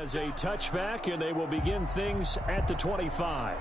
As a touchback, and they will begin things at the 25.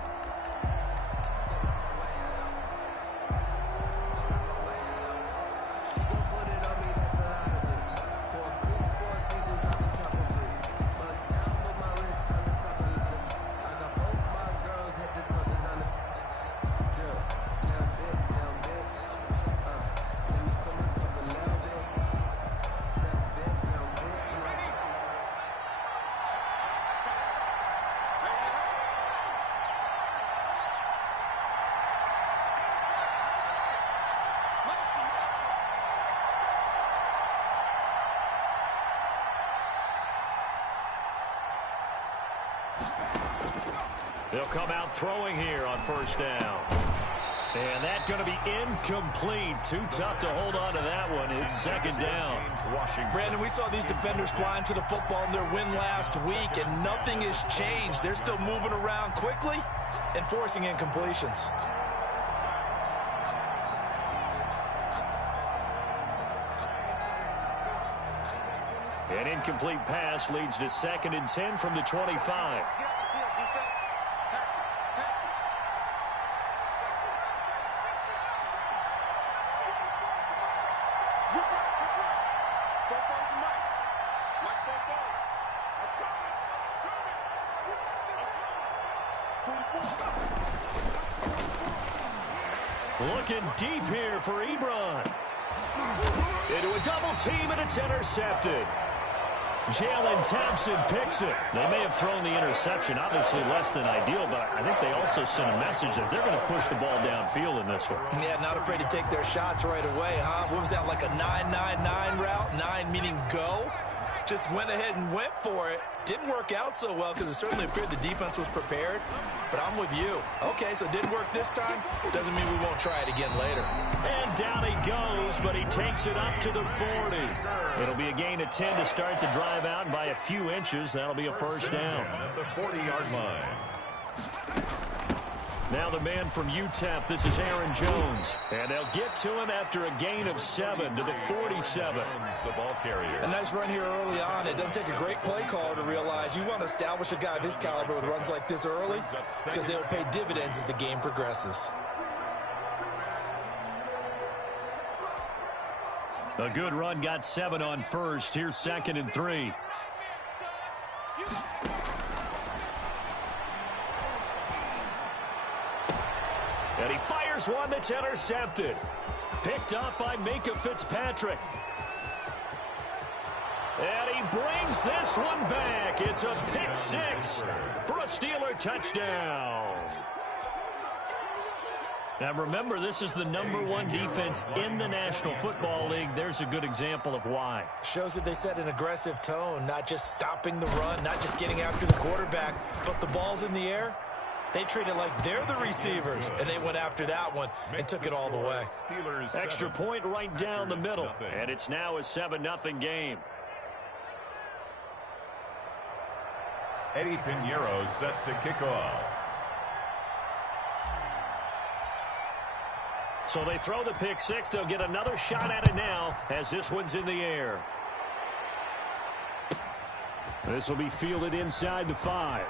They'll come out throwing here on first down. And that's going to be incomplete. Too tough to hold on to that one. It's second down. Brandon, we saw these defenders flying to the football in their win last week, and nothing has changed. They're still moving around quickly and forcing incompletions. An incomplete pass leads to 2nd and 10 from the 25. Looking deep here for Ebron. Into a double team, and it's intercepted. Jalen Thompson picks it. They may have thrown the interception, obviously less than ideal, but I think they also sent a message that they're going to push the ball downfield in this one. Yeah, not afraid to take their shots right away, huh? What was that, like a 9-9-9 route? 9 meaning go? Just went ahead and went for it. Didn't work out so well because it certainly appeared the defense was prepared. But I'm with you. Okay, so it didn't work this time. Doesn't mean we won't try it again later. And down he goes, but he takes it up to the 40. It'll be a gain of 10 to start the drive out, and by a few inches, that'll be a first down. At the 40-yard line. Now the man from UTEP, this is Aaron Jones. And they'll get to him after a gain of 7 to the 47. The ball carrier. A nice run here early on. It doesn't take a great play caller to realize you want to establish a guy of his caliber with runs like this early because they'll pay dividends as the game progresses. A good run, got 7 on first. Here's 2nd and 3. And he fires one that's intercepted. Picked up by Minka Fitzpatrick. And he brings this one back. It's a pick 6 for a Steeler touchdown. Now remember, this is the #1 defense in the National Football League. There's a good example of why. Shows that they set an aggressive tone, not just stopping the run, not just getting after the quarterback, but the ball's in the air. They treat it like they're the receivers, and they went after that one and took it all the way. Extra point right down the middle, and it's now a 7-0 game. Eddie Pinheiro set to kick off. So they throw the pick 6. They'll get another shot at it now as this one's in the air. This will be fielded inside the 5.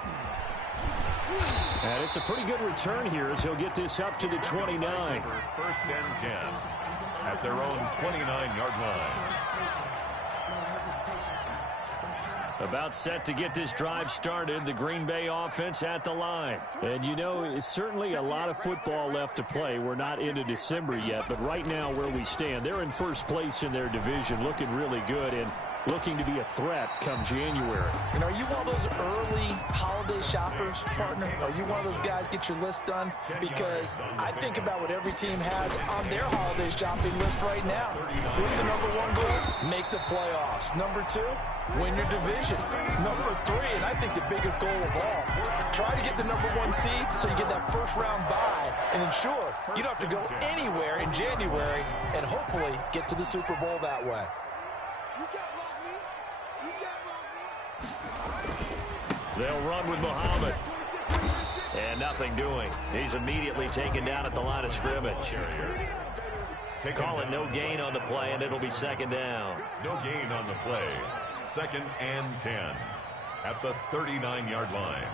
And it's a pretty good return here as he'll get this up to the 29. First and 10 at their own 29-yard line. About set to get this drive started, the Green Bay offense at the line. And you know, it's certainly a lot of football left to play. We're not into December yet, but right now where we stand, they're in first place in their division, looking really good and looking to be a threat come January. And are you one of those early holiday shoppers, partner? Are you one of those guys get your list done? Because I think about what every team has on their holiday shopping list right now. What's the #1 goal? Make the playoffs. #2, win your division. #3, and I think the biggest goal of all, try to get the #1 seed so you get that first round bye and ensure you don't have to go anywhere in January and hopefully get to the Super Bowl that way. They'll run with Muhammad. And nothing doing. He's immediately taken down at the line of scrimmage. Call it no gain on the play, and it'll be 2nd down. No gain on the play. 2nd and 10. at the 39-yard line.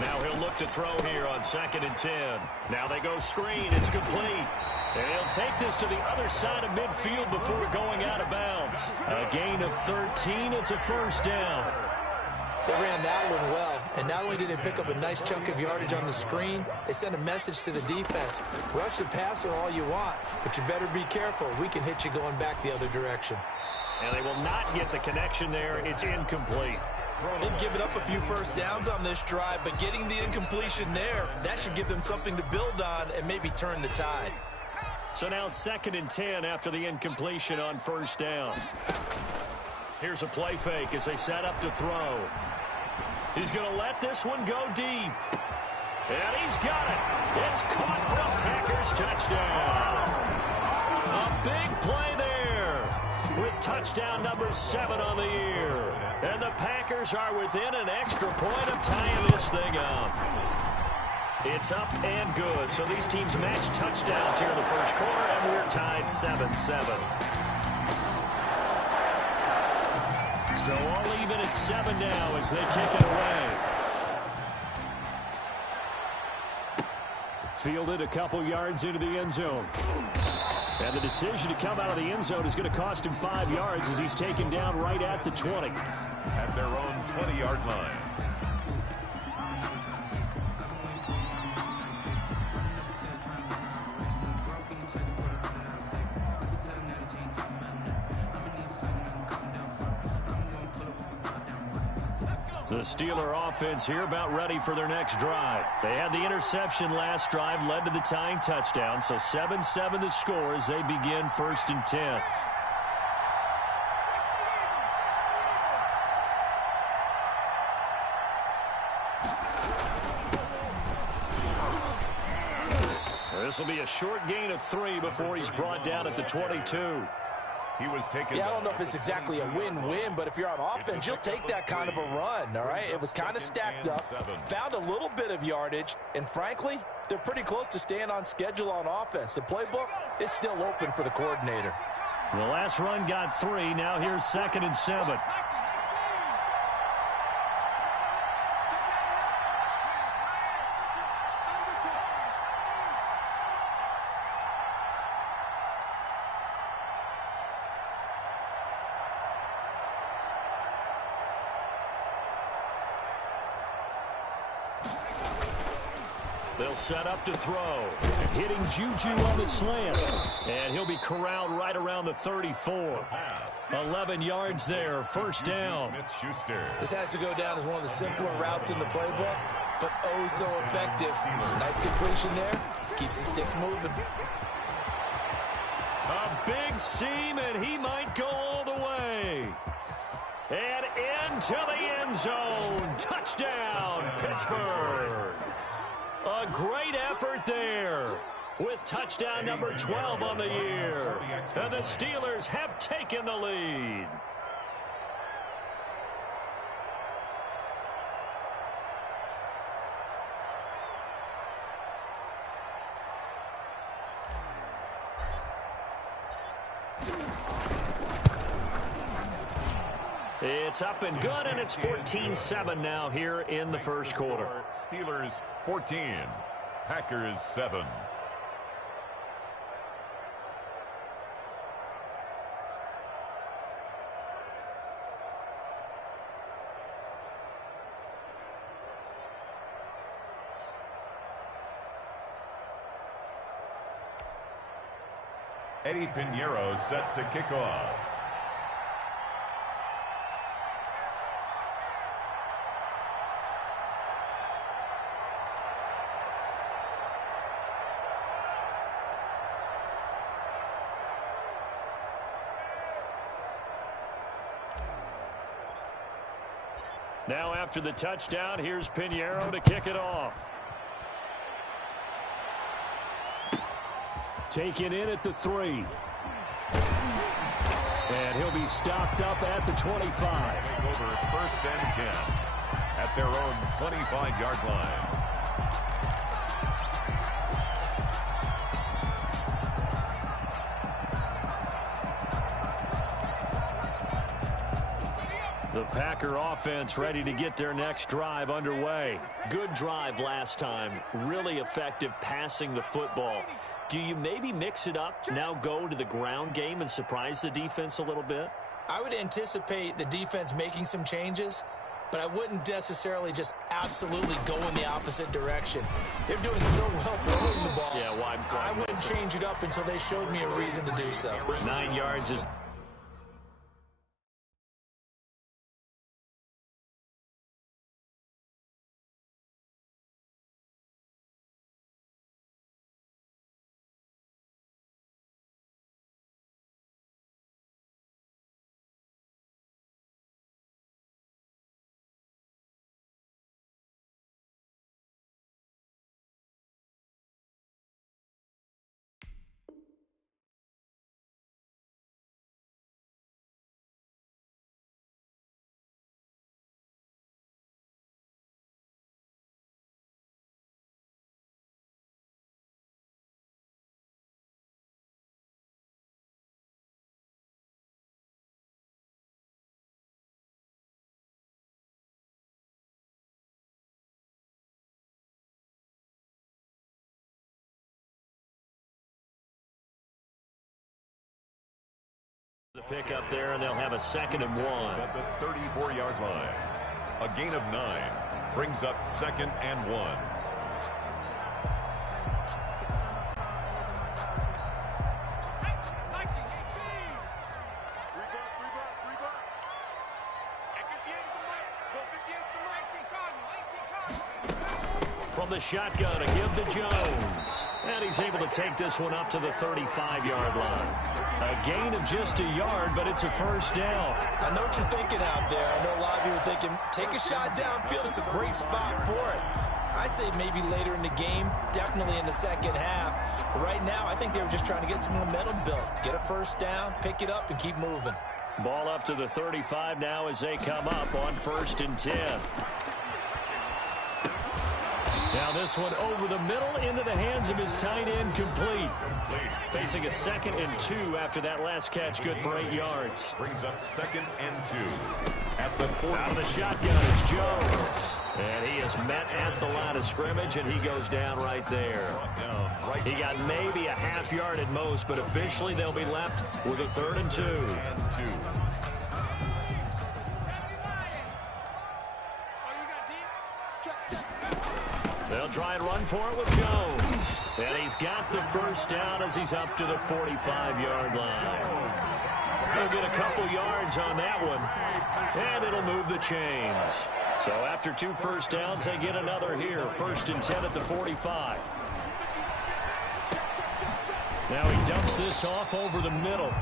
Now he'll look to throw here on 2nd and 10. Now they go screen. It's complete. And he'll take this to the other side of midfield before going out of bounds. A gain of 13. It's a first down. They ran that one well, and not only did they pick up a nice chunk of yardage on the screen, they sent a message to the defense. Rush the passer all you want, but you better be careful. We can hit you going back the other direction. And they will not get the connection there. It's incomplete. They've given up a few first downs on this drive, but getting the incompletion there, that should give them something to build on and maybe turn the tide. So now 2nd and 10 after the incompletion on first down. Here's a play fake as they set up to throw. He's going to let this one go deep. And he's got it. It's caught for a Packers touchdown. A big play there with touchdown number 7 on the year. And the Packers are within an extra point of tying this thing up. It's up and good. So these teams match touchdowns here in the first quarter, and we're tied 7-7. So all even at 7 now as they kick it away. Fielded a couple yards into the end zone. And the decision to come out of the end zone is going to cost him 5 yards as he's taken down right at the 20. At their own 20-yard line. The Steeler offense here about ready for their next drive. They had the interception last drive, led to the tying touchdown, so 7-7 the score as they begin 1st and 10. This will be a short gain of 3 before he's brought down at the 22. He was taken. Yeah, I don't know if it's exactly a win-win, but if you're on offense, you'll take that kind of a run, all right? It was kind of stacked up, found a little bit of yardage, and frankly, they're pretty close to staying on schedule on offense. The playbook is still open for the coordinator. The last run got 3. Now here's 2nd and 7. They'll set up to throw. Hitting Juju on the slant. And he'll be corralled right around the 34. 11 yards there, first down. This has to go down as one of the simpler routes in the playbook, but oh so effective. Nice completion there. Keeps the sticks moving. A big seam, and he might go all the way. And into the end zone. Touchdown, Pittsburgh. A great effort there with touchdown number 12 on the year. And the Steelers have taken the lead. It's up and good, and it's 14-7 now here in the first quarter. Steelers 14, Packers 7. Eddie Pinheiro set to kick off. Now after the touchdown, here's Pinheiro to kick it off. Taken in at the 3. And he'll be stopped up at the 25. Over 1st and 10 at their own 25-yard line. The Packer offense ready to get their next drive underway. Good drive last time. Really effective passing the football. Do you maybe mix it up, now go to the ground game and surprise the defense a little bit? I would anticipate the defense making some changes, but I wouldn't necessarily just absolutely go in the opposite direction. They're doing so well throwing the ball. Yeah, why I wouldn't change it up until they showed me a reason to do so. 9 yards is... The pick up there, and they'll have a 2nd and 1. At the 34-yard line. A gain of 9 brings up 2nd and 1. From the shotgun, a give to Jones. And he's able to take this one up to the 35-yard line. A gain of just a yard, but it's a first down. I know what you're thinking out there. I know a lot of you are thinking, take a shot downfield. It's a great spot for it. I'd say maybe later in the game, definitely in the second half. But right now, I think they were just trying to get some momentum built. Get a first down, pick it up, and keep moving. Ball up to the 35 now as they come up on 1st and 10. Now this one over the middle into the hands of his tight end, complete. Facing a 2nd and 2 after that last catch, good for 8 yards. Brings up 2nd and 2. At the 40. Out of the shotgun is Jones. And he is met at the line of scrimmage, and he goes down right there. He got maybe a half yard at most, but officially they'll be left with a 3rd and 2. They'll try and run for it with Jones. And he's got the first down as he's up to the 45-yard line. He'll get a couple yards on that one, and it'll move the chains. So after 2 first downs, they get another here. 1st and 10 at the 45. Now he dumps this off over the middle.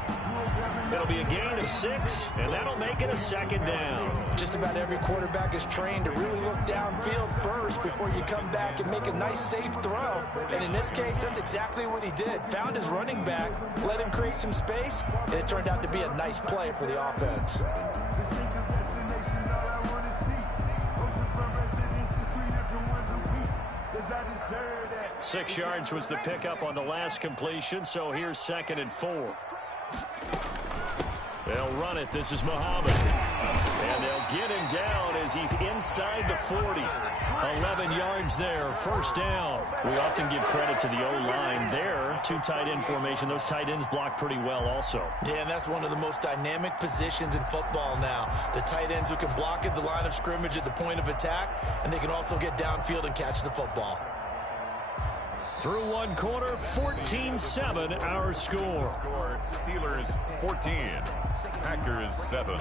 It'll be a gain of 6, and that'll make it a 2nd down. Just about every quarterback is trained to really look downfield first before you come back and make a nice, safe throw. And in this case, that's exactly what he did. Found his running back, let him create some space, and it turned out to be a nice play for the offense. Six yards was the pickup on the last completion, so here's 2nd and 4. They'll run it. This is Muhammad. And they'll get him down as he's inside the 40. 11 yards there. First down. We often give credit to the O-line there. 2 tight end formation. Those tight ends block pretty well also. Yeah, and that's one of the most dynamic positions in football now. The tight ends who can block at the line of scrimmage at the point of attack, and they can also get downfield and catch the football. Through one quarter, 14-7 our score. Steelers 14, Packers 7.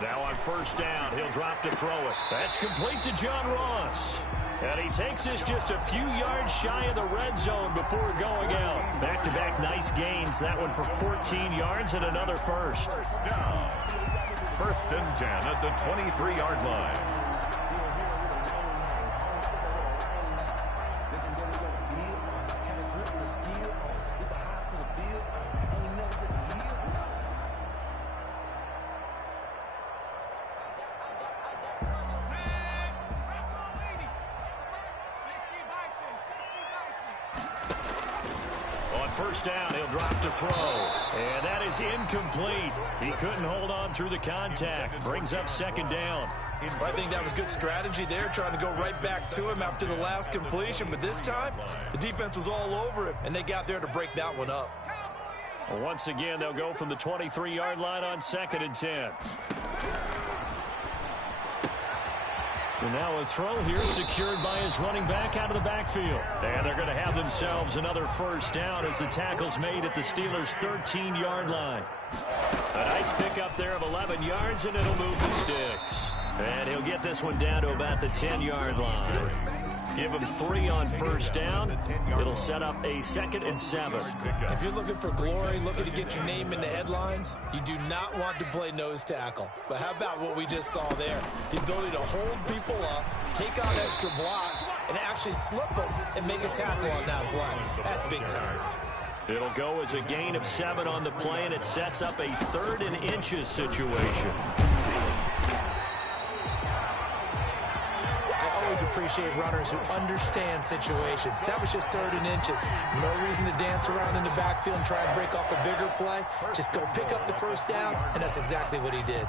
Now on first down, he'll drop to throw it. That's complete to John Ross. And he takes this just a few yards shy of the red zone before going out. Back-to-back nice gains. That one for 14 yards and another first. First down. 1st and 10 at the 23-yard line. first down. He'll drop to throw. And that is incomplete. He couldn't hold on through the contact. Brings up second down. I think that was good strategy there, trying to go right back to him after the last completion. But this time, the defense was all over him, and they got there to break that one up. Once again, they'll go from the 23-yard line on 2nd and 10. And now a throw here secured by his running back out of the backfield. And they're going to have themselves another first down as the tackle's made at the Steelers' 13-yard line. A nice pickup there of 11 yards, and it'll move the sticks. And he'll get this one down to about the 10-yard line. Give him 3 on first down. It'll set up a 2nd and 7. If you're looking for glory, looking to get your name in the headlines, you do not want to play nose tackle. But how about what we just saw there? The ability to hold people up, take on extra blocks, and actually slip them and make a tackle on that play. That's big time. It'll go as a gain of 7 on the play, and it sets up a 3rd and inches situation. I always appreciate runners who understand situations. That was just 3rd and inches. No reason to dance around in the backfield and try and break off a bigger play. Just go pick up the first down, and that's exactly what he did.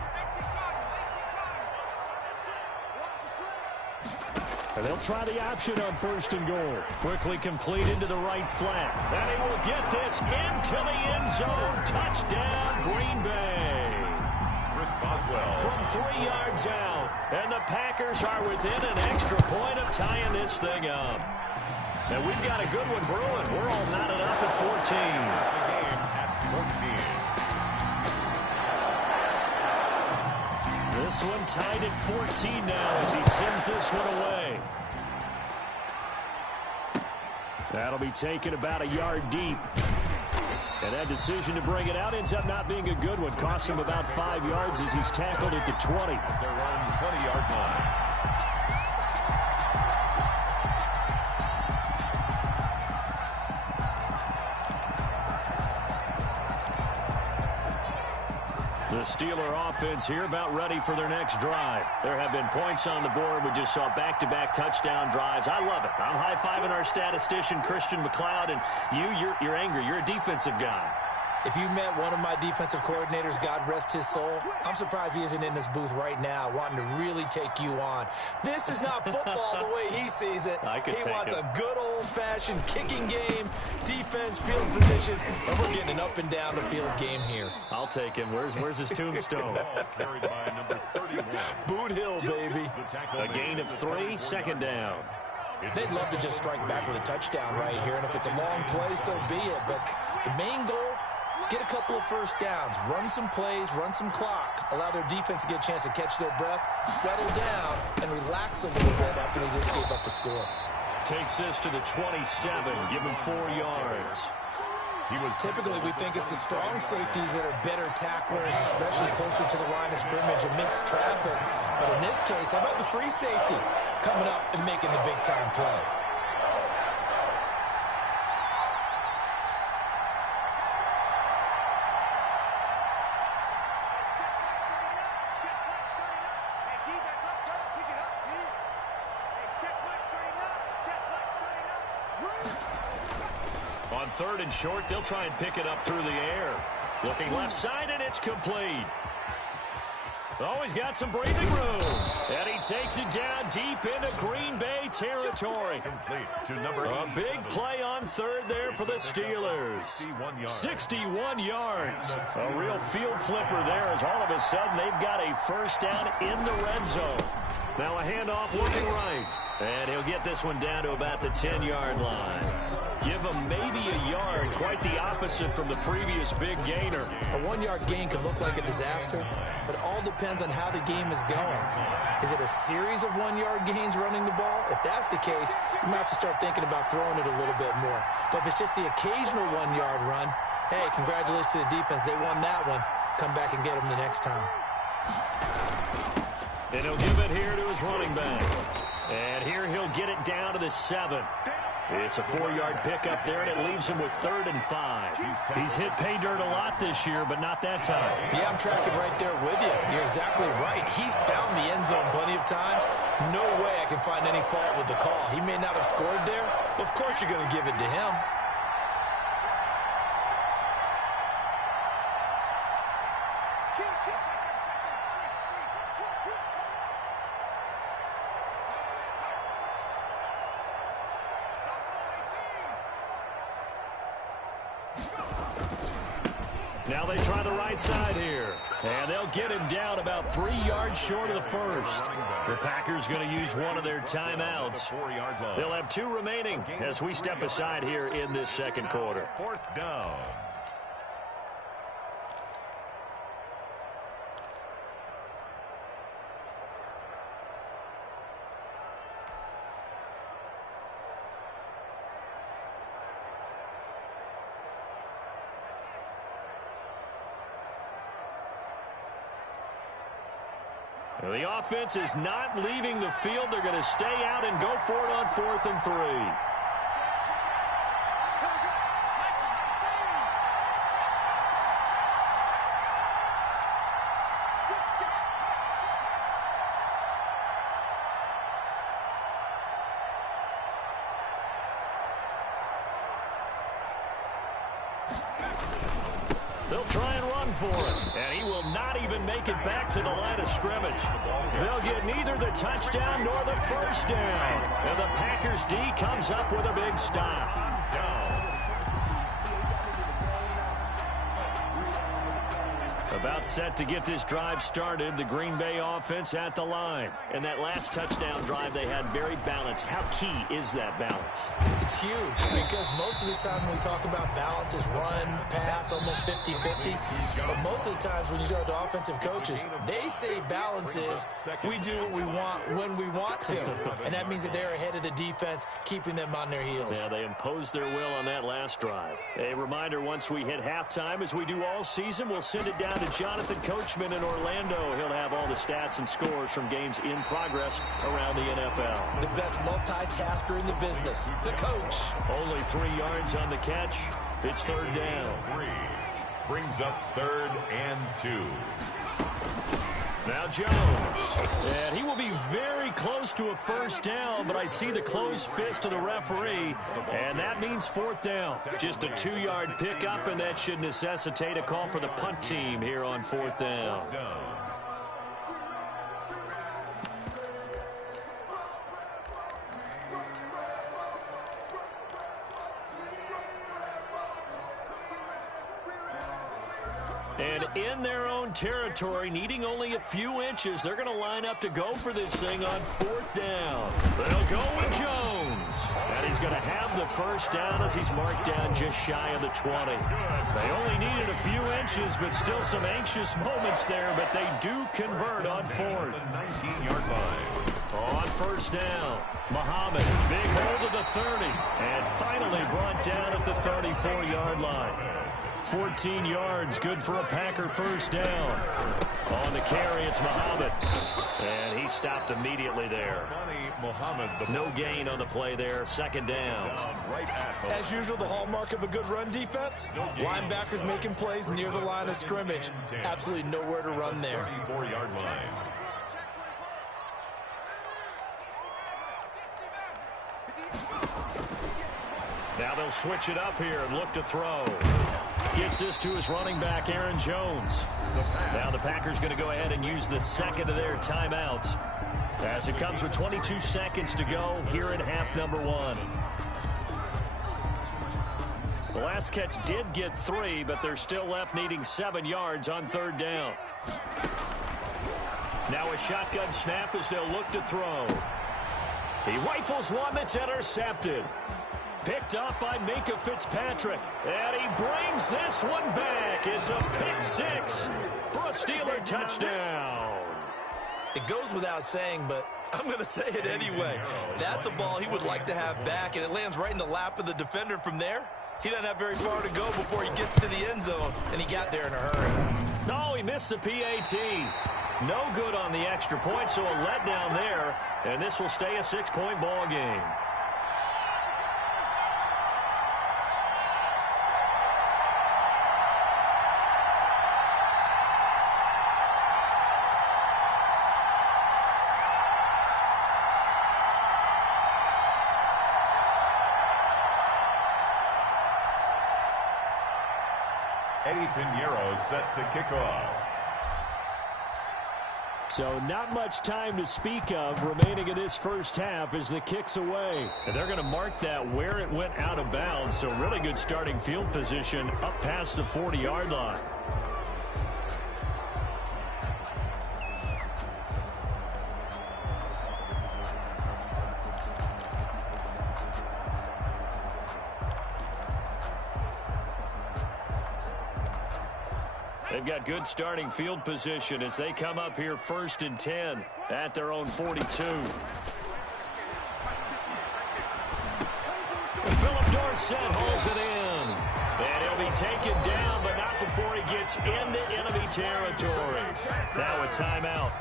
And they'll try the option on 1st and goal. Quickly completed to the right flat. And he will get this into the end zone. Touchdown, Green Bay. From 3 yards out. And the Packers are within an extra point of tying this thing up. And we've got a good one brewing. We're all knotted up at 14. This one tied at 14 now as he sends this one away. That'll be taken about a yard deep. And that decision to bring it out ends up not being a good one. Cost him about 5 yards as he's tackled at the 20. Their own 20-yard line. The Steeler offense here about ready for their next drive. There have been points on the board. We just saw back-to-back touchdown drives. I love it. I'm high-fiving our statistician, Christian McLeod, and you're angry. You're a defensive guy. If you met one of my defensive coordinators, God rest his soul, I'm surprised he isn't in this booth right now wanting to really take you on. This is not football the way he sees it. He wants a good old-fashioned kicking game, defense, field position, and we're getting an up-and-down the field game here. I'll take him. Where's his tombstone? Carried by number 31. Boot Hill, baby. A gain of 3, 2nd down. They'd love to just strike back with a touchdown right here, and if it's a long play, so be it. But the main goal, get a couple of first downs, run some plays, run some clock, allow their defense to get a chance to catch their breath, settle down, and relax a little bit after they just gave up a score. Takes this to the 27, give him 4 yards. Typically, we think it's the strong safeties that are better tacklers, especially closer to the line of scrimmage amidst traffic. But in this case, how about the free safety coming up and making the big-time play? On 3rd and short, they'll try and pick it up through the air. Looking left side, and it's complete. Oh, he's got some breathing room. And he takes it down deep into Green Bay territory. A big play on 3rd there for the Steelers. 61 yards. A real field flipper there as all of a sudden they've got a first down in the red zone. Now a handoff looking right. And he'll get this one down to about the 10-yard line. Give him maybe a yard, quite the opposite from the previous big gainer. A 1-yard gain can look like a disaster, but it all depends on how the game is going. Is it a series of 1-yard gains running the ball? If that's the case, you might have to start thinking about throwing it a little bit more. But if it's just the occasional 1-yard run, hey, congratulations to the defense. They won that one. Come back and get them the next time. And he'll give it here to his running back. And here he'll get it down to the 7. It's a 4-yard pickup there, and it leaves him with 3rd and 5. He's hit pay dirt a lot this year, but not that time. Yeah, I'm tracking right there with you. You're exactly right. He's found the end zone plenty of times. No way I can find any fault with the call. He may not have scored there, but of course you're going to give it to him. Now they try the right side here. And they'll get him down about 3 yards short of the first. The Packers going to use one of their timeouts. They'll have 2 remaining as we step aside here in this second quarter. 4th down. The offense is not leaving the field. They're going to stay out and go for it on 4th and 3. They'll try and run for it, and he will not even make it back to the line of scrimmage. They'll get neither the touchdown nor the first down, and the Packers D comes up with a big stop. About set to get this drive started, the Green Bay offense at the line. And that last touchdown drive they had very balanced. How key is that balance? It's huge because most of the time when we talk about balance is run, pass, almost 50-50. But most of the times when you talk to offensive coaches, they say balance is we do what we want when we want to. And that means that they're ahead of the defense, keeping them on their heels. Yeah, they imposed their will on that last drive. A reminder, once we hit halftime, as we do all season, we'll send it down to Jonathan Coachman in Orlando. He'll have all the stats and scores from games in progress around the NFL. The best multitasker in the business, the coach. Only 3 yards on the catch. It's 3rd down. 3 brings up 3rd and 2. Now Jones. And he will be very close to a first down, but I see the closed fist of the referee, and that means 4th down. Just a 2-yard pickup, and that should necessitate a call for the punt team here on 4th down. And in their own territory, needing only a few inches, they're going to line up to go for this thing on 4th down. They'll go with Jones. And he's going to have the first down as he's marked down just shy of the 20. They only needed a few inches, but still some anxious moments there, but they do convert on 4th. 19-yard line. On 1st down, Muhammad, big hold of the 30, and finally brought down at the 34-yard line. 14 yards, good for a Packer first down. On the carry, it's Muhammad. And he stopped immediately there. No gain on the play there, 2nd down. As usual, the hallmark of a good run defense, linebackers making plays near the line of scrimmage. Absolutely nowhere to run there. 34-yard line. Now they'll switch it up here and look to throw. Gets this to his running back, Aaron Jones. Now the Packers going to go ahead and use the second of their timeouts as it comes with 22 seconds to go here in half number 1. The last catch did get 3, but they're still left needing 7 yards on 3rd down. Now a shotgun snap as they'll look to throw. He rifles one that's intercepted. Picked up by Minkah Fitzpatrick. And he brings this one back. It's a pick 6 for a Steeler touchdown. It goes without saying, but I'm going to say it anyway. That's a ball he would like to have back, and it lands right in the lap of the defender from there. He doesn't have very far to go before he gets to the end zone, and he got there in a hurry. No, he missed the PAT. No good on the extra point, so a letdown there, and this will stay a 6-point ball game. Eddie Pinheiro set to kick off. So not much time to speak of remaining in this first half as the kick's away. And they're going to mark that where it went out of bounds. So really good starting field position up past the 40-yard line. They've got good starting field position as they come up here 1st and 10 at their own 42. Philip Dorsett hauls it in. And he'll be taken down, but not before he gets into enemy territory. Now a timeout.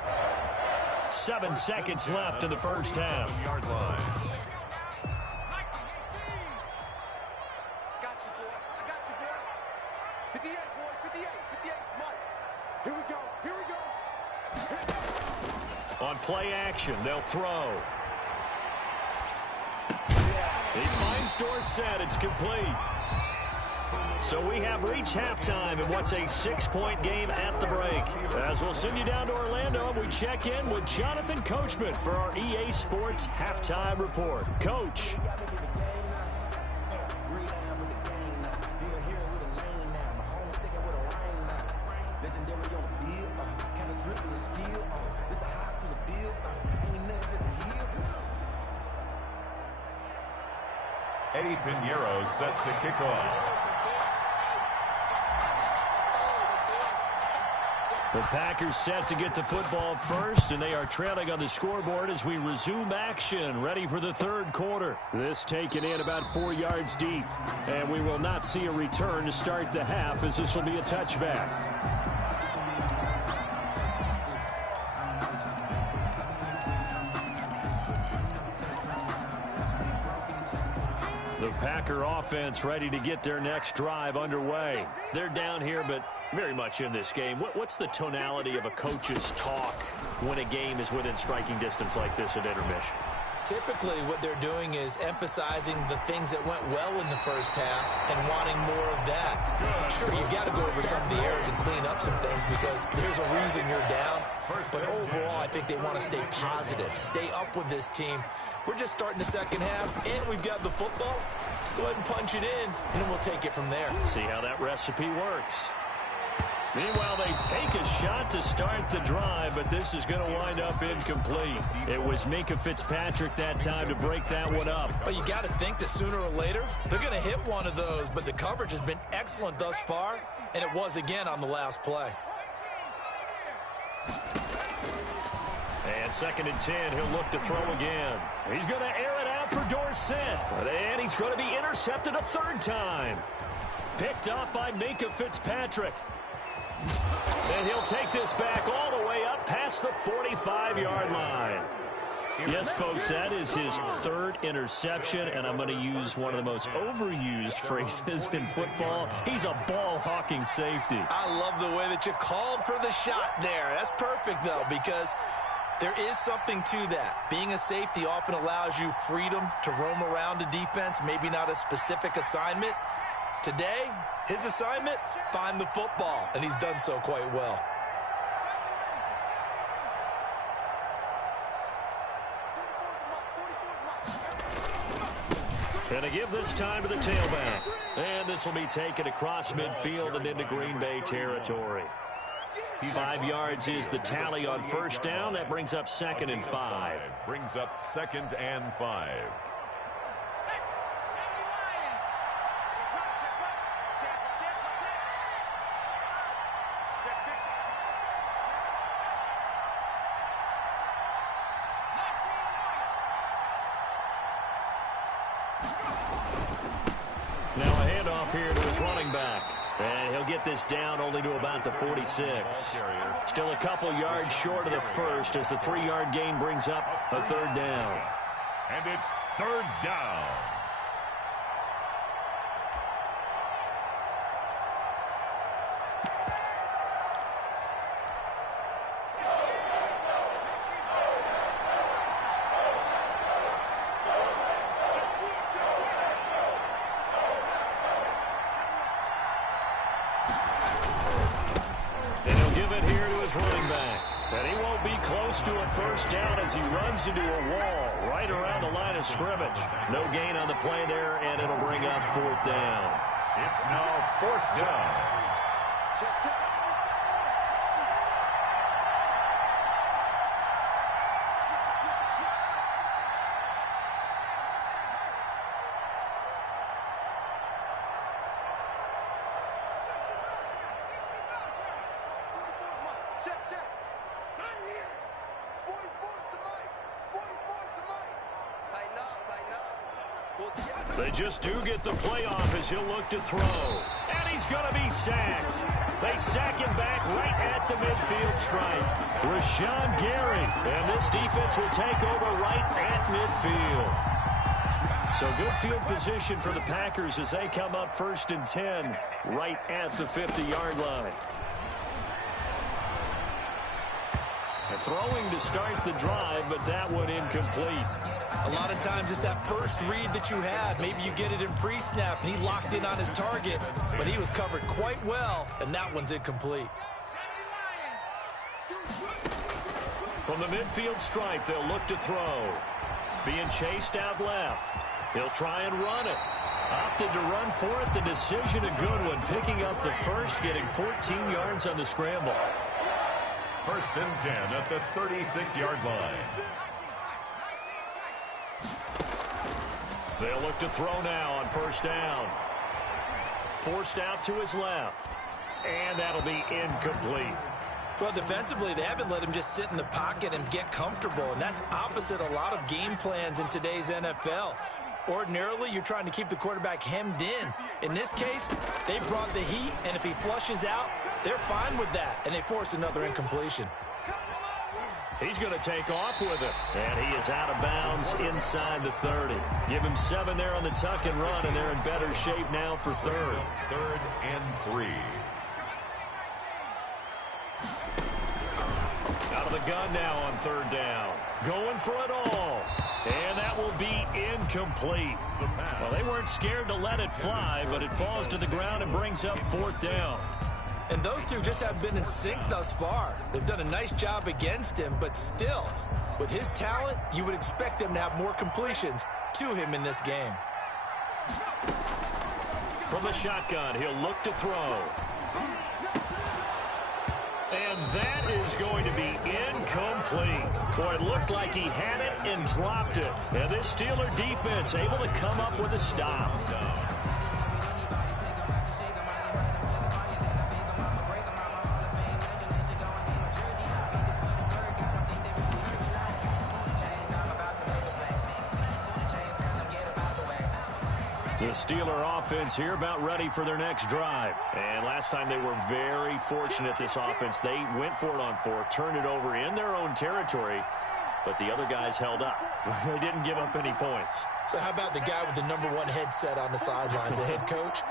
7 seconds left in the first half. Yard line. On play action, they'll throw. He finds Dorsett. It's complete. So we have reached halftime in what's a 6-point game at the break. As we'll send you down to Orlando, we check in with Jonathan Coachman for our EA Sports Halftime Report. Coach. Eddie Pinheiro set to kick off. The Packers set to get the football first, and they are trailing on the scoreboard as we resume action, ready for the third quarter. This taken in about 4 yards deep, and we will not see a return to start the half as this will be a touchback. The Packer offense ready to get their next drive underway. They're down here, but very much in this game. What's the tonality of a coach's talk when a game is within striking distance like this at intermission? Typically, what they're doing is emphasizing the things that went well in the first half and wanting more of that. Sure, you've got to go over some of the errors and clean up some things because there's a reason you're down. But overall, I think they want to stay positive, stay up with this team. We're just starting the second half, and we've got the football. Let's go ahead and punch it in, and then we'll take it from there. See how that recipe works. Meanwhile, they take a shot to start the drive, but this is going to wind up incomplete. It was Minkah Fitzpatrick that time to break that one up. But you got to think that sooner or later, they're going to hit one of those, but the coverage has been excellent thus far, and it was again on the last play. And 2nd and 10, he'll look to throw again. He's going to air it out for Dorsett. And he's going to be intercepted a third time. Picked up by Minkah Fitzpatrick. And he'll take this back all the way up past the 45-yard line. Yes, folks, that is his 3rd interception, and I'm going to use one of the most overused phrases in football. He's a ball-hawking safety. I love the way that you called for the shot there. That's perfect, though, because there is something to that. Being a safety often allows you freedom to roam around a defense, maybe not a specific assignment. Today, his assignment, find the football, and he's done so quite well. And a give this time to the tailback. And this will be taken across midfield and into Green Bay territory. 5 yards is the tally on first down. That brings up 2nd and 5. Brings up 2nd and 5. Now a handoff here to his running back. And he'll get this down only to about the 46. Still a couple yards short of the first as the 3-yard gain brings up a 3rd down. And it's 3rd down. And he'll give it here to his running back. And he won't be close to a first down as he runs into a wall right around the line of scrimmage. No gain on the play there, and it'll bring up fourth down. It's now fourth down. Check. They just do get the playoff as he'll look to throw. And he's going to be sacked. They sack him back right at the midfield stripe. Rashawn Gary. And this defense will take over right at midfield. So good field position for the Packers as they come up 1st and 10 right at the 50-yard line. Throwing to start the drive, but that one incomplete. A lot of times it's that first read that you had. Maybe you get it in pre-snap, and he locked in on his target, but he was covered quite well, and that one's incomplete. From the midfield stripe, they'll look to throw. Being chased out left. He'll try and run it. Opted to run for it. The decision, a good one. Picking up the first, getting 14 yards on the scramble. 1st and 10 at the 36-yard line. They'll look to throw now on 1st down. Forced out to his left. And that'll be incomplete. Well, defensively, they haven't let him just sit in the pocket and get comfortable, and that's opposite a lot of game plans in today's NFL. Ordinarily, you're trying to keep the quarterback hemmed in. In this case, they brought the heat, and if he flushes out, they're fine with that, and they force another incompletion. He's going to take off with it. And he is out of bounds inside the 30. Give him 7 there on the tuck and run, and they're in better shape now for 3rd. 3rd and 3. Out of the gun now on 3rd down. Going for it all. And that will be incomplete. Well, they weren't scared to let it fly, but it falls to the ground and brings up 4th down. And those two just have been in sync thus far. They've done a nice job against him, but still, with his talent, you would expect them to have more completions to him in this game. From the shotgun, he'll look to throw. And that is going to be incomplete. Boy, it looked like he had it and dropped it. And this Steeler defense able to come up with a stop. The Steeler offense here about ready for their next drive. And last time they were very fortunate, this offense. They went for it on 4, turned it over in their own territory, but the other guys held up. They didn't give up any points. So how about the guy with the #1 headset on the sidelines, the head coach?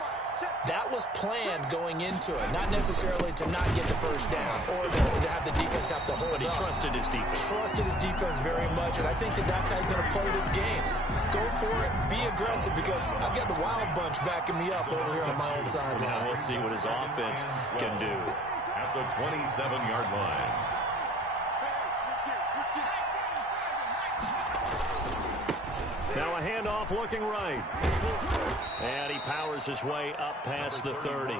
That was planned going into it, not necessarily to not get the first down or to have the defense have to hold But he trusted his defense. Trusted his defense very much, and I think that's how he's going to play this game. Go for it, be aggressive, because I've got the Wild Bunch backing me up over here on my own sideline. Now we'll see what his offense can do. At the 27-yard line. Now a handoff looking right. And he powers his way up past the 30.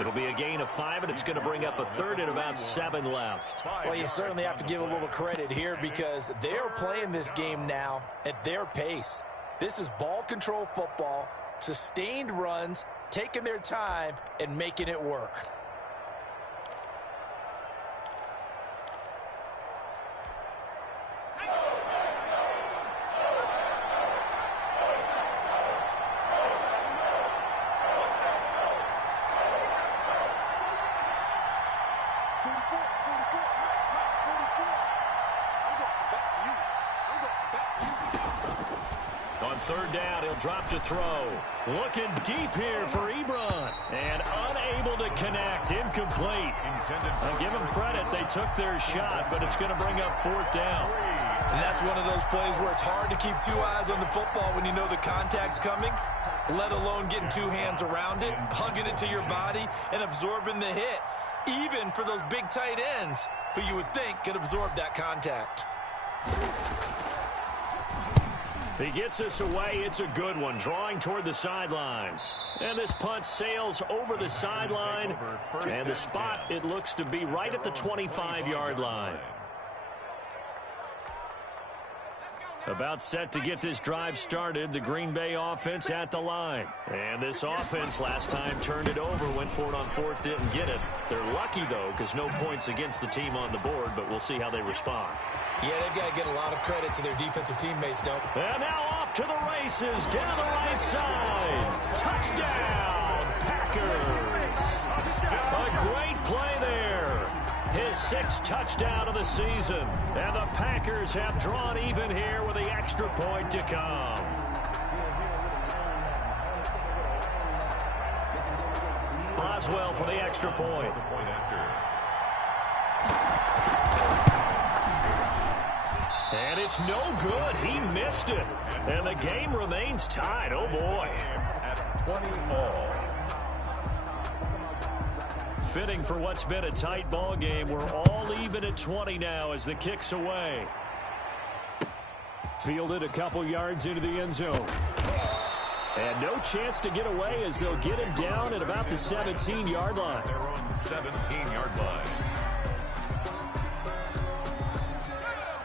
It'll be a gain of 5, and it's going to bring up a 3rd and about 7 left. Well, you certainly have to give a little credit here because they're playing this game now at their pace. This is ball control football, sustained runs, taking their time, and making it work. On 3rd down, he'll drop to throw. Looking deep here for Ebron. And unable to connect. Incomplete. I'll give them credit. They took their shot, but it's going to bring up 4th down. And that's one of those plays where it's hard to keep 2 eyes on the football when you know the contact's coming, let alone getting 2 hands around it, hugging it to your body, and absorbing the hit. even for those big tight ends who you would think could absorb that contact. He gets us away. It's a good one, drawing toward the sidelines. And this punt sails over the sideline. And the spot, it looks to be right at the 25-yard line. About set to get this drive started, the Green Bay offense at the line. And this offense last time turned it over, went for it on fourth, didn't get it. They're lucky, though, because no points against the team on the board, but we'll see how they respond. Yeah, they've got to get a lot of credit to their defensive teammates, don't they? And now off to the races, down the right side. Touchdown, Packers. A great play there. His 6th touchdown of the season. And the Packers have drawn even here with the extra point to come. Boswell for the extra point. And it's no good. He missed it. And the game remains tied. Oh, boy. At 20 all. Fitting for what's been a tight ball game. We're all even at 20 now as the kick's away. Fielded a couple yards into the end zone. And no chance to get away as they'll get him down at about the 17-yard line. Their own 17-yard line.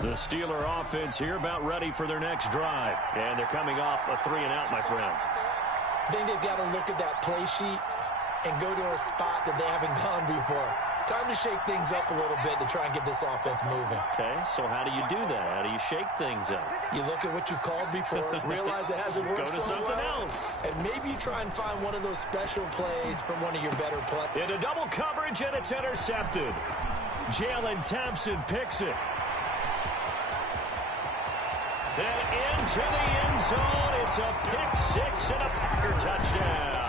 The Steeler offense here about ready for their next drive. And they're coming off a 3-and-out, my friend. I think they've got to look at that play sheet and go to a spot that they haven't gone before. Time to shake things up a little bit to try and get this offense moving. Okay, so how do you do that? How do you shake things up? You look at what you've called before, realize it hasn't worked Go to so something well, else. and maybe you try and find one of those special plays from one of your better players. Into double coverage, and it's intercepted. Jalen Thompson picks it. Then into the end zone. It's a pick 6 and a Packer touchdown.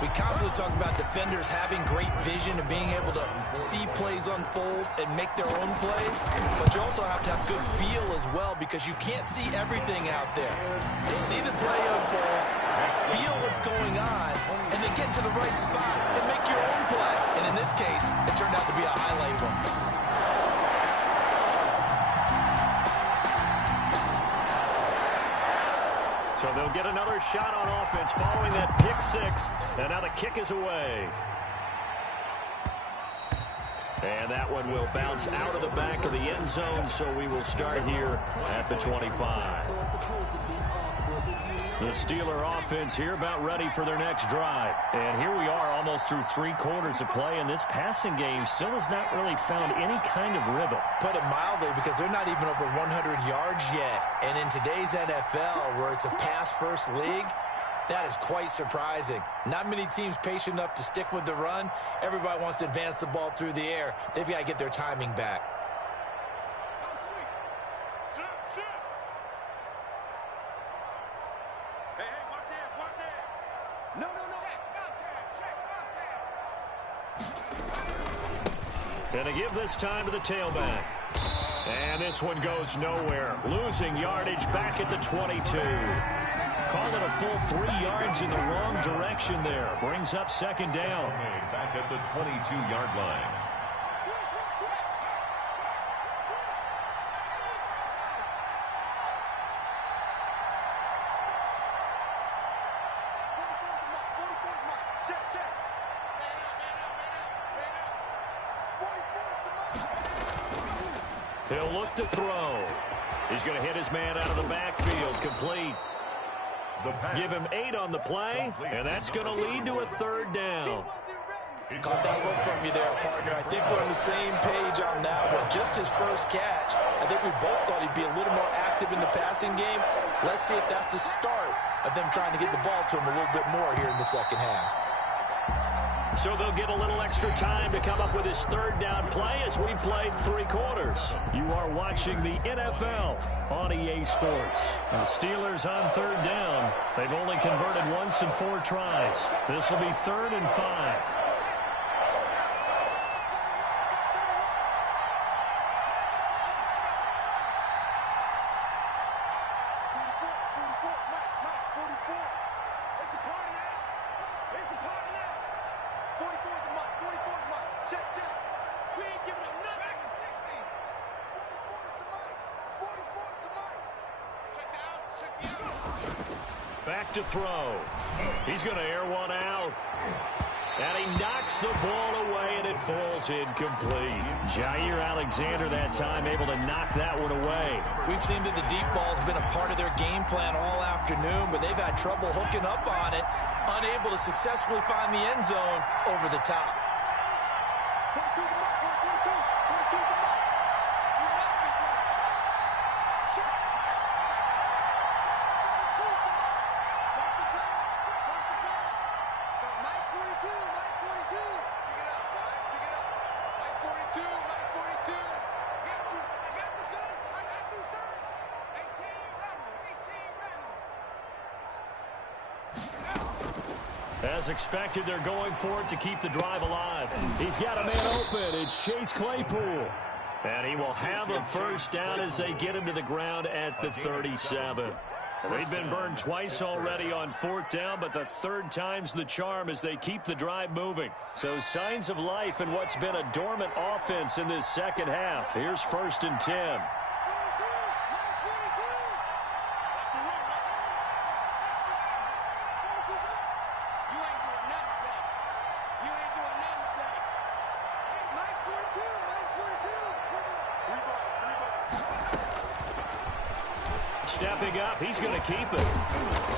We constantly talk about defenders having great vision and being able to see plays unfold and make their own plays, but you also have to have good feel as well because you can't see everything out there. See the play unfold, feel what's going on, and then get to the right spot and make your own play. And in this case, it turned out to be a highlight one. So they'll get another shot on offense following that pick 6. And now the kick is away. And that one will bounce out of the back of the end zone. So we will start here at the 25. The Steeler offense here about ready for their next drive. And here we are almost through 3 quarters of play. And this passing game still has not really found any kind of rhythm. Put it mildly, because they're not even over 100 yards yet. And in today's NFL, where it's a pass-first league, that is quite surprising. Not many teams patient enough to stick with the run. Everybody wants to advance the ball through the air. They've got to get their timing back. Going to give this time to the tailback. And this one goes nowhere. Losing yardage back at the 22. Call it a full 3 yards in the wrong direction there. Brings up 2nd down. Back at the 22-yard line. He'll look to throw. He's going to hit his man out of the backfield. Complete. Give him 8 on the play, and that's going to lead to a 3rd down. Caught that look from you there, partner. I think we're on the same page on that one. Just his first catch. I think we both thought he'd be a little more active in the passing game. Let's see if that's the start of them trying to get the ball to him a little bit more here in the second half. So they'll get a little extra time to come up with his 3rd down play as we played 3 quarters. You are watching the NFL on EA Sports. The Steelers on 3rd down. They've only converted once in 4 tries. This will be 3rd and 5. Back to throw. He's going to air one out. And he knocks the ball away, and it falls incomplete. Jair Alexander that time able to knock that one away. We've seen that the deep ball's been a part of their game plan all afternoon, but they've had trouble hooking up on it, unable to successfully find the end zone over the top. As expected, they're going for it to keep the drive alive. He's got a man open. It's Chase Claypool. And he will have a first down as they get him to the ground at the 37. They've been burned twice already on fourth down, but the third time's the charm as they keep the drive moving. So signs of life in what's been a dormant offense in this second half. Here's 1st and 10. Stepping up, he's going to keep it.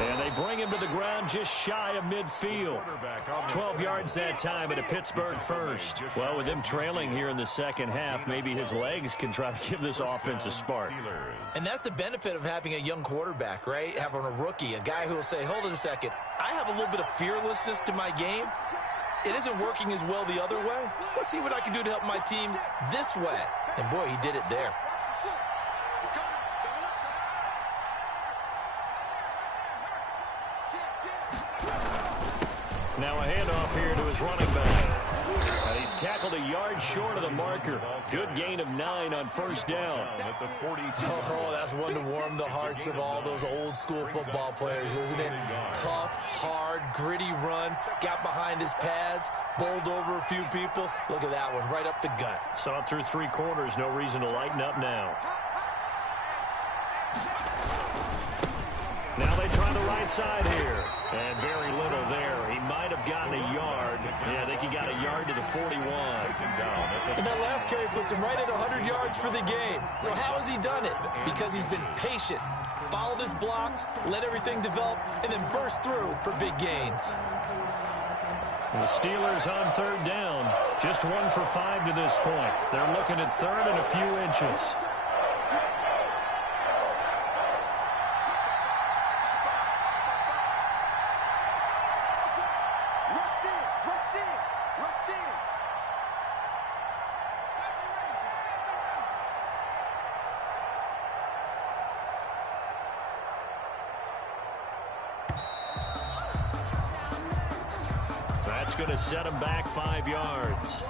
And they bring him to the ground just shy of midfield. 12 yards that time at a Pittsburgh first. Well, with him trailing here in the second half, maybe his legs can try to give this offense a spark. And that's the benefit of having a young quarterback, right? Having a rookie, a guy who will say, hold it a second, I have a little bit of fearlessness to my game. It isn't working as well the other way. Let's see what I can do to help my team this way. And boy, he did it there. Now a handoff here to his running back. And he's tackled a yard short of the marker. Good gain of 9 on first down. Oh, that's one to warm the hearts of all those old school football players, isn't it? Tough, hard, gritty run. Got behind his pads, bowled over a few people. Look at that one, right up the gut. Saw it through 3 quarters. No reason to lighten up now. Now they try the right side here. And very little there. He might have gotten a yard. Yeah, I think he got a yard to the 41. And that last carry puts him right at 100 yards for the game. So how has he done it? Because he's been patient, followed his blocks, let everything develop, and then burst through for big gains. And the Steelers on third down. Just 1 for 5 to this point. They're looking at third and a few inches. That's going to set him back 5 yards.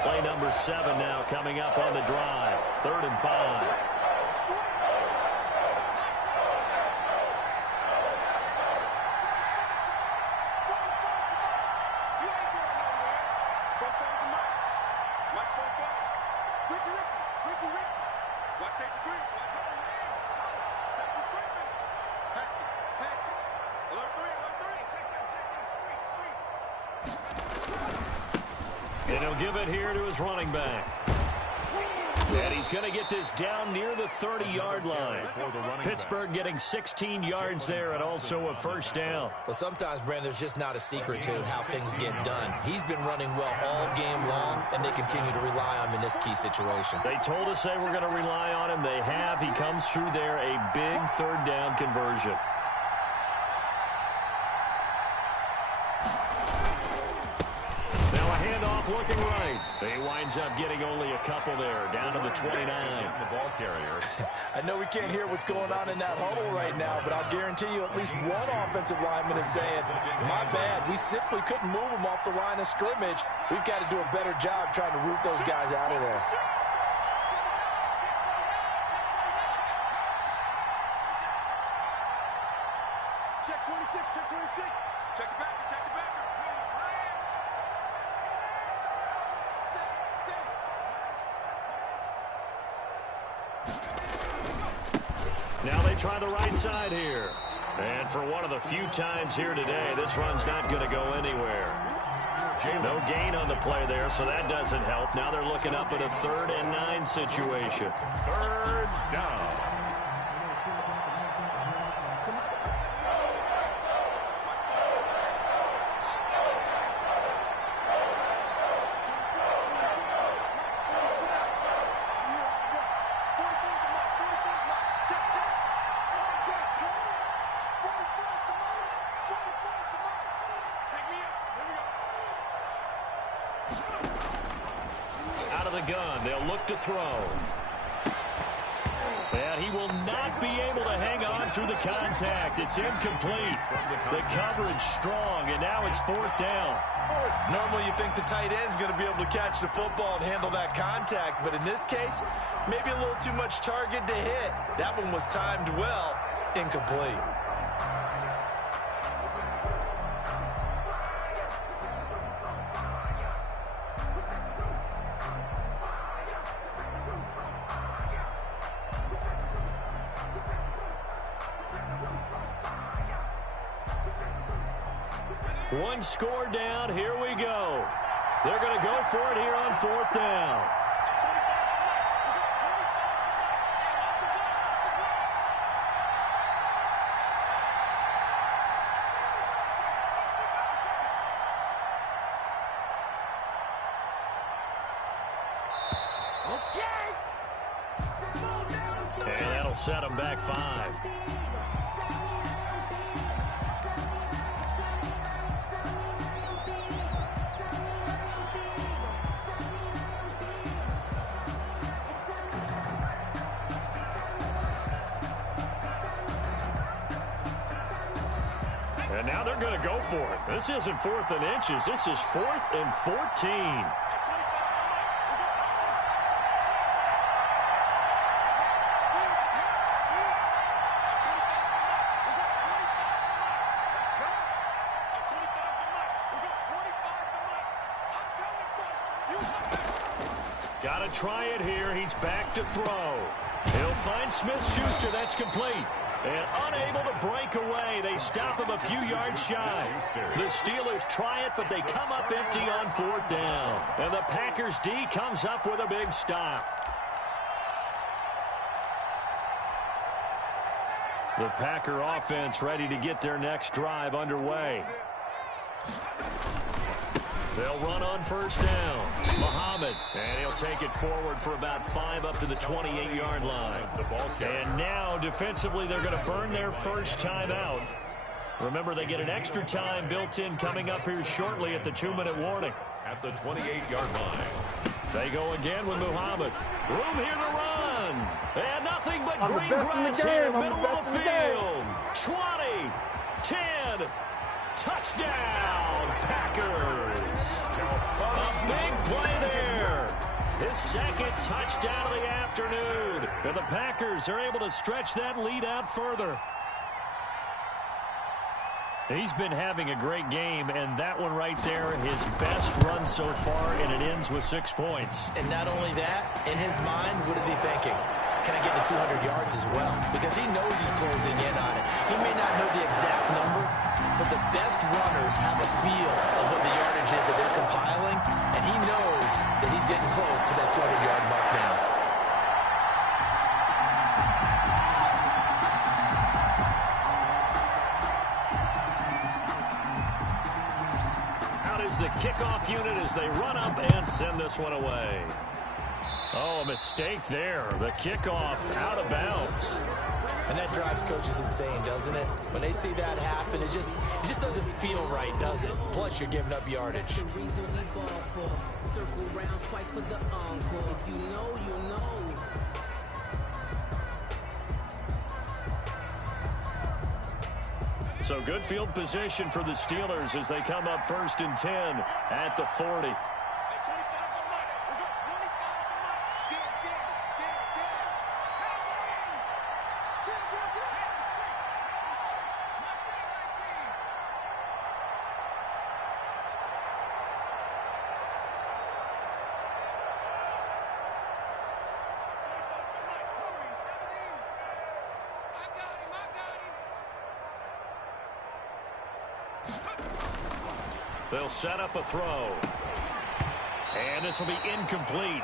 Play number 7 now coming up on the drive. 3rd and 5. And he'll give it here to his running back. And he's going to get this down near the 30-yard line. Pittsburgh getting 16 yards there and also a first down. Well, sometimes, Brandon, there's just not a secret to how things get done. He's been running well all game long, and they continue to rely on him in this key situation. They told us they were going to rely on him. They have. He comes through there, a big third down conversion. Kickoff looking right. He winds up getting only a couple there, down to the 29. The ball carrier. I know we can't hear what's going on in that huddle right now, but I'll guarantee you at least one offensive lineman is saying, my bad, we simply couldn't move them off the line of scrimmage. We've got to do a better job trying to root those guys out of there. Check 26, check 26. Check the backer, check the backer. Now they try the right side here. And for one of the few times here today, this run's not going to go anywhere. No gain on the play there, so that doesn't help. Now they're looking up at a 3rd and 9 situation. 3rd down. Out of the gun, they'll look to throw. And he will not be able to hang on through the contact. It's incomplete. The coverage strong, and now it's 4th down. Normally you think the tight end's going to be able to catch the football and handle that contact, but in this case, maybe a little too much target to hit. That one was timed well, incomplete. One score down. Here we go. They're going to go for it here on 4th down. And that'll set them back 5. And now they're going to go for it. This isn't 4th and inches. This is 4th and 14. Got to try it here. He's back to throw. He'll find Smith-Schuster. That's complete. And unable to break away. They stop him a few yards shy. The Steelers try it, but they come up empty on 4th down. And the Packers D comes up with a big stop. The Packer offense ready to get their next drive underway. They'll run on 1st down. Muhammad, and he'll take it forward for about 5 up to the 28-yard line. And now, defensively, they're going to burn their first time out. Remember, they get an extra time built in coming up here shortly at the 2-minute warning. At the 28-yard line. They go again with Muhammad. Room here to run. And nothing but green grass here, middle of the field. 20, 10, touchdown, Packers. A big play there. His 2nd touchdown of the afternoon. And the Packers are able to stretch that lead out further. He's been having a great game, and that one right there, his best run so far, and it ends with 6 points. And not only that, in his mind, what is he thinking? Can I get to 200 yards as well? Because he knows he's closing in on it. He may not know the exact number, but the best runners have a feel of what the yardage is that they're compiling, and he knows that he's getting close to that 200-yard mark now. Out is the kickoff unit as they run up and send this one away. Oh, a mistake there. The kickoff out of bounds. And that drives coaches insane, doesn't it? When they see that happen, it just doesn't feel right, does it? Plus, you're giving up yardage. circle round twice for the encore. If you know, you know. So good field position for the Steelers as they come up 1st and 10 at the 40. They'll set up a throw. And this will be incomplete.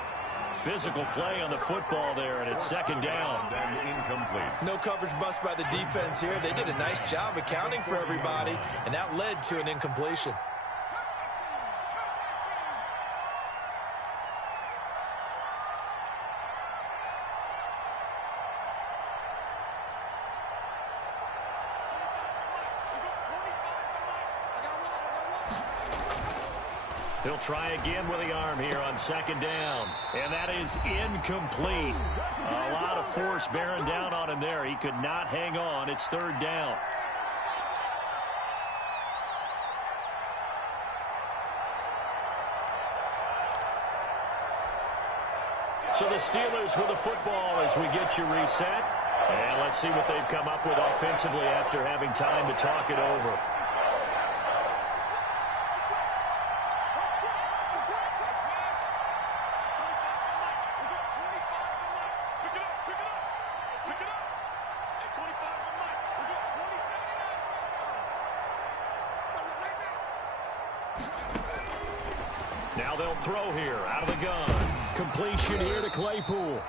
Physical play on the football there, and it's 2nd down. And incomplete. No coverage bust by the defense here. They did a nice job accounting for everybody, and that led to an incompletion. He'll try again with the arm here on 2nd down. And that is incomplete. A lot of force bearing down on him there. He could not hang on. It's 3rd down. So the Steelers with the football as we get you reset. And let's see what they've come up with offensively after having time to talk it over. Now they'll throw here out of the gun. Completion here to Claypool.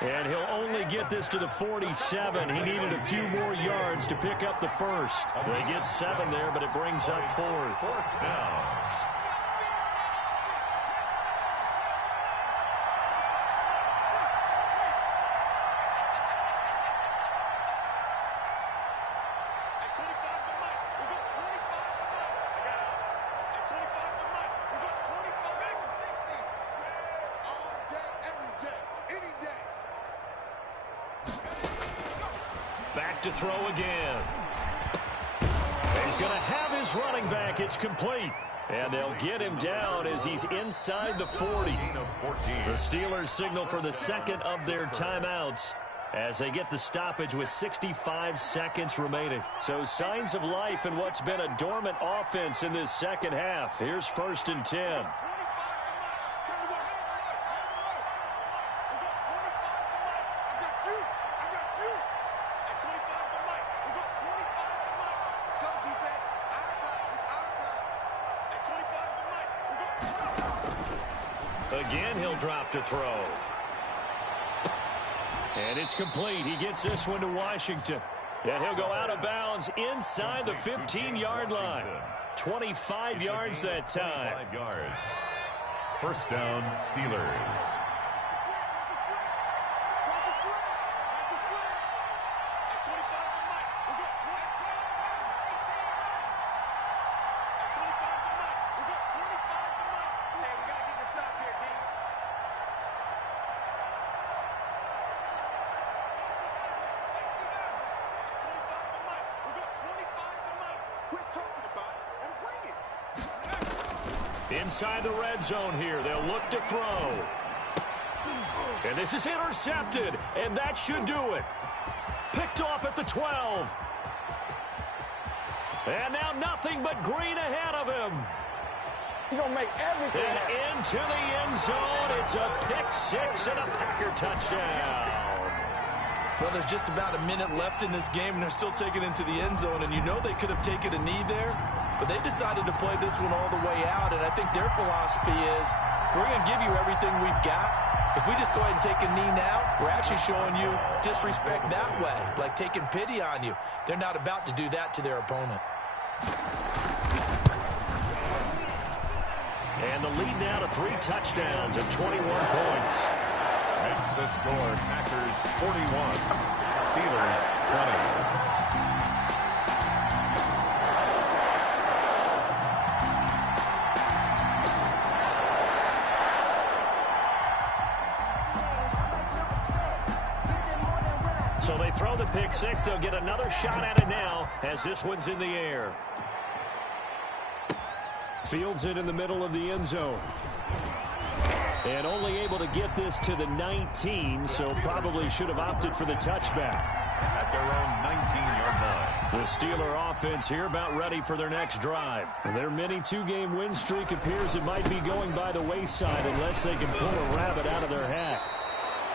And he'll only get this to the 47. He needed a few more yards to pick up the first. They get 7 there, but it brings up 4th. 4th down. Back to throw again. He's going to have his running back. It's complete. And they'll get him down as he's inside the 40. The Steelers signal for the 2nd of their timeouts as they get the stoppage with 65 seconds remaining. So signs of life in what's been a dormant offense in this 2nd half. Here's 1st and 10. Again, he'll drop to throw. And it's complete. He gets this one to Washington. And he'll go out of bounds inside the 15-yard line. 25 yards that time. 25 yards. 1st down, Steelers. Inside the red zone here. They'll look to throw. And this is intercepted. And that should do it. Picked off at the 12. And now nothing but green ahead of him. He's going to make everything happen. And into the end zone. It's a pick-6 and a Packer touchdown. Well, there's just about a minute left in this game, and they're still taking it into the end zone. And you know they could have taken a knee there. But they decided to play this one all the way out, and I think their philosophy is we're going to give you everything we've got. If we just go ahead and take a knee now, we're actually showing you disrespect that way, like taking pity on you. They're not about to do that to their opponent. And the lead now to 3 touchdowns and 21 points. Makes the score Packers 41, Steelers 20. So they throw the pick six. They'll get another shot at it now as this one's in the air. Fields it in the middle of the end zone. And only able to get this to the 19, so probably should have opted for the touchback. At their own 19-yard line. The Steeler offense here about ready for their next drive. Their mini two-game win streak appears it might be going by the wayside unless they can pull a rabbit out of their hat.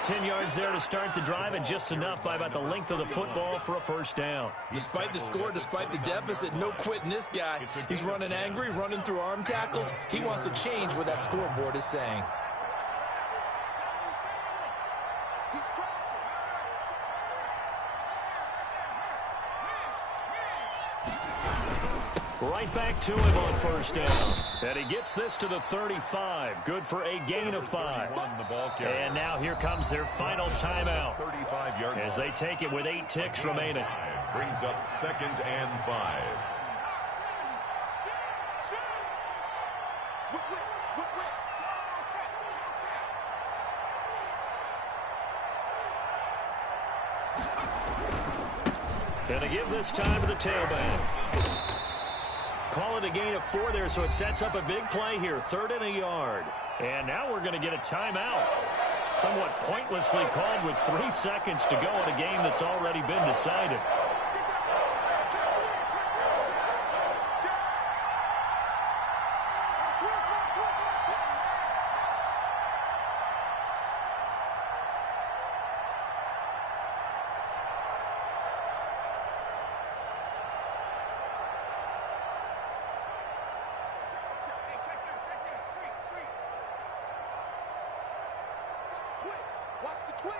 10 yards there to start the drive, and just enough by about the length of the football for a first down. Despite the score, despite the deficit, no quitting this guy. He's running angry, running through arm tackles. He wants to change what that scoreboard is saying. Right back to him on first down. And he gets this to the 35. Good for a gain of 5. And now here comes their final timeout. 35-yard as they take it with 8 ticks remaining. Brings up 2nd and 5. Gonna give this time to the tailback. Call it a gain of 4 there, so it sets up a big play here. 3rd and a yard. And now we're going to get a timeout. Somewhat pointlessly called with 3 seconds to go in a game that's already been decided. Watch the twist.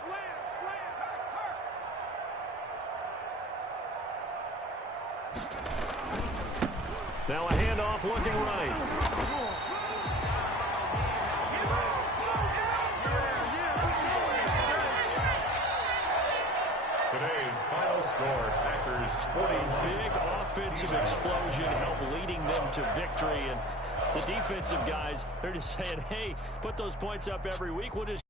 Slam, slam. Now a handoff looking right. Today's final score, Packers 40. Big offensive explosion help leading them to victory. And the defensive guys, they're just saying, hey, put those points up every week. We'll just